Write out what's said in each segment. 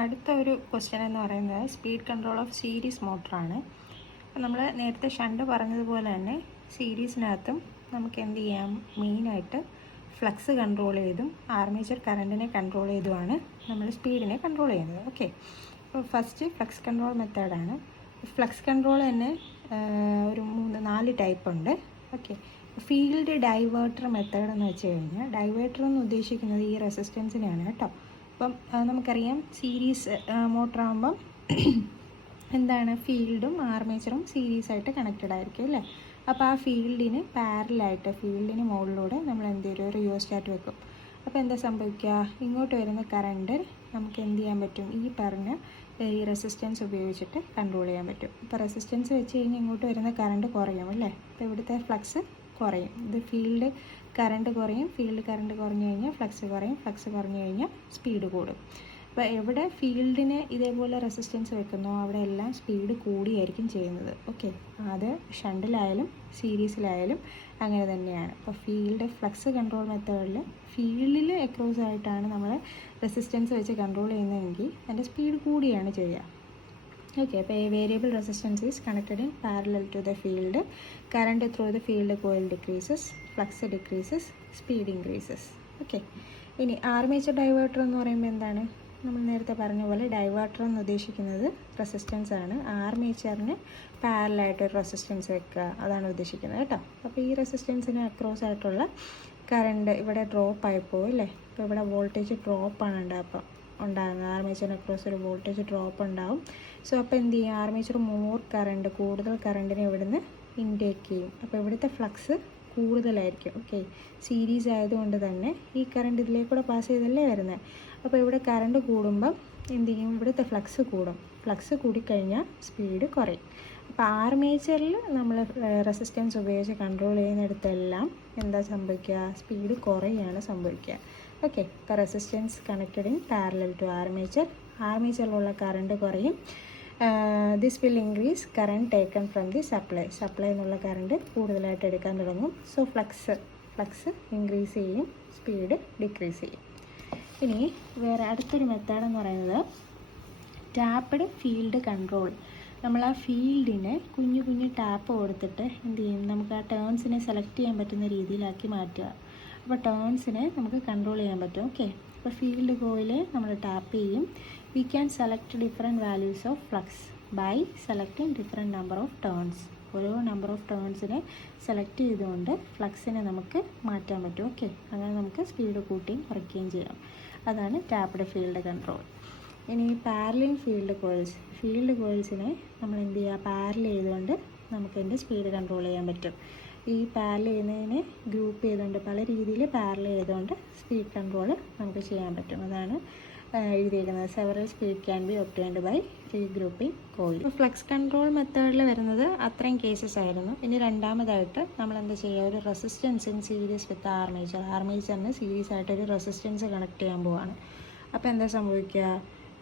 അടുത്ത ഒരു ക്വസ്റ്റ്യൻ എന്ന് പറയുന്നത് സ്പീഡ് കൺട്രോൾ ഓഫ് സീരീസ് മോട്ടറാണ്. അപ്പോൾ നമ്മൾ നേരത്തെ ഷണ്ട് പറഞ്ഞതുപോലെ തന്നെ സീരീസിനകത്തും നമുക്ക് എന്ത് ചെയ്യാം, മെയിനായിട്ട് ഫ്ലക്സ് കൺട്രോൾ ചെയ്തും ആർമേച്ചർ കറണ്ടിനെ കൺട്രോൾ ചെയ്തുമാണ് നമ്മൾ സ്പീഡിനെ കൺട്രോൾ ചെയ്യുന്നത്. ഓക്കെ, അപ്പോൾ ഫസ്റ്റ് ഫ്ലക്സ് കൺട്രോൾ മെത്തേഡാണ്. ഫ്ലക്സ് കൺട്രോൾ തന്നെ ഒരു 3-4 ടൈപ്പ് ഉണ്ട്. ഓക്കെ, ഫീൽഡ് ഡൈവേർട്ടർ മെത്തേഡ് എന്ന് വെച്ച് കഴിഞ്ഞാൽ, ഡൈവേർട്ടർ എന്ന് ഉദ്ദേശിക്കുന്നത് ഈ റെസിസ്റ്റൻസിനെയാണ് കേട്ടോ. അപ്പം നമുക്കറിയാം സീരീസ് മോട്ടറാകുമ്പം എന്താണ്, ഫീൽഡും ആർമേച്ചറും സീരീസായിട്ട് കണക്റ്റഡ് ആയിരിക്കും അല്ലേ. അപ്പോൾ ആ ഫീൽഡിന് പാരലായിട്ട്, ഫീൽഡിന് മുകളിലൂടെ നമ്മൾ എന്ത് ചെയ്യും, ഒരു റിയോസ്റ്റാറ്റ് വെക്കും. അപ്പോൾ എന്താ സംഭവിക്കുക, ഇങ്ങോട്ട് വരുന്ന കറണ്ട് നമുക്ക് എന്ത് ചെയ്യാൻ പറ്റും, ഈ പറഞ്ഞ ഈ റെസിസ്റ്റൻസ് ഉപയോഗിച്ചിട്ട് കൺട്രോൾ ചെയ്യാൻ പറ്റും. ഇപ്പോൾ റെസിസ്റ്റൻസ് വെച്ച് കഴിഞ്ഞാൽ ഇങ്ങോട്ട് വരുന്ന കറണ്ട് കുറയും അല്ലേ. അപ്പോൾ ഇവിടുത്തെ ഫ്ലക്സ് കുറയും. ഇത് ഫീൽഡ് കറണ്ട് കുറയും, ഫീൽഡ് കറണ്ട് കുറഞ്ഞു കഴിഞ്ഞാൽ ഫ്ലക്സ് കുറയും, ഫ്ലക്സ് കുറഞ്ഞു കഴിഞ്ഞാൽ സ്പീഡ് കൂടും. അപ്പോൾ എവിടെ ഫീൽഡിന് ഇതേപോലെ റെസിസ്റ്റൻസ് വെക്കുന്നോ അവിടെ എല്ലാം സ്പീഡ് കൂടിയായിരിക്കും ചെയ്യുന്നത്. ഓക്കെ, അത് ഷണ്ടിലായാലും സീരീസിലായാലും അങ്ങനെ തന്നെയാണ്. അപ്പോൾ ഫീൽഡ് ഫ്ലക്സ് കൺട്രോൾ മെത്തേഡിൽ ഫീൽഡിൽ അക്രോസ് ആയിട്ടാണ് നമ്മൾ റെസിസ്റ്റൻസ് വെച്ച് കൺട്രോൾ ചെയ്യുന്നതെങ്കിൽ അതിൻ്റെ സ്പീഡ് കൂടിയാണ് ചെയ്യുക. ഓക്കെ, അപ്പോൾ a variable resistance is connected in parallel to the field. Current through the field coil decreases, flux decreases, speed increases. Okay, ഇനി ആർമേച്ചർ ഡൈവേർട്ടർ എന്ന് പറയുമ്പോൾ എന്താണ്, നമ്മൾ നേരത്തെ പറഞ്ഞ പോലെ ഡൈവേർട്ടർ എന്ന് ഉദ്ദേശിക്കുന്നത് റെസിസ്റ്റൻസ് ആണ്. ആർമേച്ചറിന് പാരലായിട്ടൊരു റെസിസ്റ്റൻസ് വെക്കുക, അതാണ് ഉദ്ദേശിക്കുന്നത് കേട്ടോ. അപ്പോൾ ഈ റെസിസ്റ്റൻസിന് അക്രോസ് ആയിട്ടുള്ള കറണ്ട് ഇവിടെ ഡ്രോപ്പ് ആയി പോകും അല്ലേ. അപ്പോൾ ഇവിടെ വോൾട്ടേജ് ഡ്രോപ്പാണ് ഉണ്ടാകുന്നത്. ആർമേച്ചറിന് അക്രോസ് ഒരു വോൾട്ടേജ് ഡ്രോപ്പ് ഉണ്ടാവും. സോ അപ്പോൾ എന്ത് ചെയ്യും, ആർമേച്ചർ കൂടുതൽ കറണ്ടിനെ ഇവിടുന്ന് ഇൻടേക്ക് ചെയ്യും. അപ്പോൾ ഇവിടുത്തെ ഫ്ലക്സ് കൂടുതലായിരിക്കും. ഓക്കെ, സീരീസ് ആയതുകൊണ്ട് തന്നെ ഈ കറണ്ട് ഇതിലേക്കൂടെ പാസ് ചെയ്തല്ലേ വരുന്നത്. അപ്പോൾ ഇവിടെ കറണ്ട് കൂടുമ്പം എന്ത് ചെയ്യും, ഇവിടുത്തെ ഫ്ലക്സ് കൂടും. ഫ്ലക്സ് കൂടിക്കഴിഞ്ഞാൽ സ്പീഡ് കുറയും. അപ്പോൾ ആർമേച്ചറിൽ നമ്മൾ റെസിസ്റ്റൻസ് ഉപയോഗിച്ച് കൺട്രോൾ ചെയ്യുന്നിടത്തെല്ലാം എന്താ സംഭവിക്കുക, സ്പീഡ് കുറയുകയാണ് സംഭവിക്കുക. ഓക്കെ, ഇപ്പോൾ resistance connected in parallel to ആർമേച്ചറിലുള്ള കറണ്ട് കുറയും. This will increase current taken from the supply എന്നുള്ള കറണ്ട് കൂടുതലായിട്ട് എടുക്കാൻ തുടങ്ങും. സോ ഫ്ലക്സ് ഇൻക്രീസ് ചെയ്യും, സ്പീഡ് ഡിക്രീസ് ചെയ്യും. ഇനി വേറെ അടുത്തൊരു മെത്തേഡ് എന്ന് പറയുന്നത് ടാപ്പ്ഡ് ഫീൽഡ് കൺട്രോൾ. നമ്മൾ ആ ഫീൽഡിനെ കുഞ്ഞു ടാപ്പ് കൊടുത്തിട്ട് എന്ത് ചെയ്യും, നമുക്ക് ആ ടേൺസിനെ സെലക്ട് ചെയ്യാൻ പറ്റുന്ന രീതിയിലാക്കി മാറ്റുക. അപ്പോൾ ടേൺസിനെ നമുക്ക് കൺട്രോൾ ചെയ്യാൻ പറ്റും. ഓക്കെ, അപ്പോൾ ഫീൽഡ് കോയിൽ നമ്മൾ ടാപ്പ് ചെയ്യും. We can select different values of flux by selecting different number of turns. ഓരോ നമ്പർ ഓഫ് ടേൺസിനെ സെലക്ട് ചെയ്തുകൊണ്ട് ഫ്ലക്സിനെ നമുക്ക് മാറ്റാൻ പറ്റും. ഓക്കെ, അങ്ങനെ നമുക്ക് സ്പീഡ് കൂട്ടുകയും കുറയ്ക്കുകയും ചെയ്യാം. അതാണ് ടാപ്പ്ഡ് ഫീൽഡ് കൺട്രോൾ. ഇനി പാരലൽ ഫീൽഡ് കോയിൽസിനെ നമ്മൾ എന്ത് ചെയ്യുക, പാരൽ ചെയ്തുകൊണ്ട് നമുക്ക് അതിൻ്റെ സ്പീഡ് കൺട്രോൾ ചെയ്യാൻ പറ്റും. ഈ പാരൽ ചെയ്യുന്നതിനെ ഗ്രൂപ്പ് ചെയ്തുകൊണ്ട് പല രീതിയിൽ പാരൽ ചെയ്തുകൊണ്ട് സ്പീഡ് കൺട്രോൾ നമുക്ക് ചെയ്യാൻ പറ്റും. അതാണ് എഴുതിയിരിക്കുന്നത്. Several speed can be obtained by regrouping coil. ഇപ്പോൾ ഫ്ലക്സ് കൺട്രോൾ മെത്തേഡിൽ വരുന്നത് അത്രയും കേസസ് ആയിരുന്നു. ഇനി രണ്ടാമതായിട്ട് നമ്മൾ എന്താ ചെയ്യുക, ഒരു റെസിസ്റ്റൻസ് ഇൻ സീരീസ് വിത്ത് ആർമേച്ചറിന് സീരീസ് ആയിട്ട് ഒരു റെസിസ്റ്റൻസ് കണക്ട് ചെയ്യാൻ പോവാണ്. അപ്പോൾ എന്താ സംഭവിക്കുക,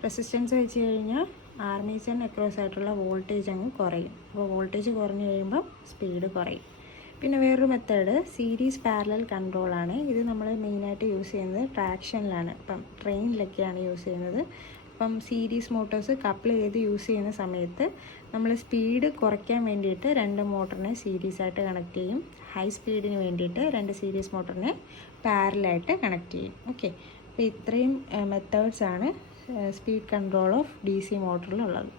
റെസിസ്റ്റൻസ് വെച്ച് കഴിഞ്ഞാൽ ആർമേച്ചറിന് അക്രോസ് ആയിട്ടുള്ള വോൾട്ടേജ് അങ്ങ് കുറയും. അപ്പോൾ വോൾട്ടേജ് കുറഞ്ഞു കഴിയുമ്പോൾ സ്പീഡ് കുറയും. പിന്നെ വേറൊരു മെത്തേഡ് സീരീസ് പാരലൽ കൺട്രോളാണ്. ഇത് നമ്മൾ മെയിനായിട്ട് യൂസ് ചെയ്യുന്നത് ട്രാക്ഷനിലാണ്. ഇപ്പം ട്രെയിനിലൊക്കെയാണ് യൂസ് ചെയ്യുന്നത്. ഇപ്പം സീരീസ് മോട്ടോഴ്സ് കപ്പിൾ ചെയ്ത് യൂസ് ചെയ്യുന്ന സമയത്ത് നമ്മൾ സ്പീഡ് കുറയ്ക്കാൻ വേണ്ടിയിട്ട് 2 മോട്ടറിനെ സീരീസ് ആയിട്ട് കണക്ട് ചെയ്യും. ഹൈ സ്പീഡിന് വേണ്ടിയിട്ട് 2 സീരീസ് മോട്ടറിനെ പാരലായിട്ട് കണക്ട് ചെയ്യും. ഓക്കെ, അപ്പോൾ ഇത്രയും മെത്തേഡ്സാണ് സ്പീഡ് കൺട്രോൾ ഓഫ് DC മോട്ടറിലുള്ളത്.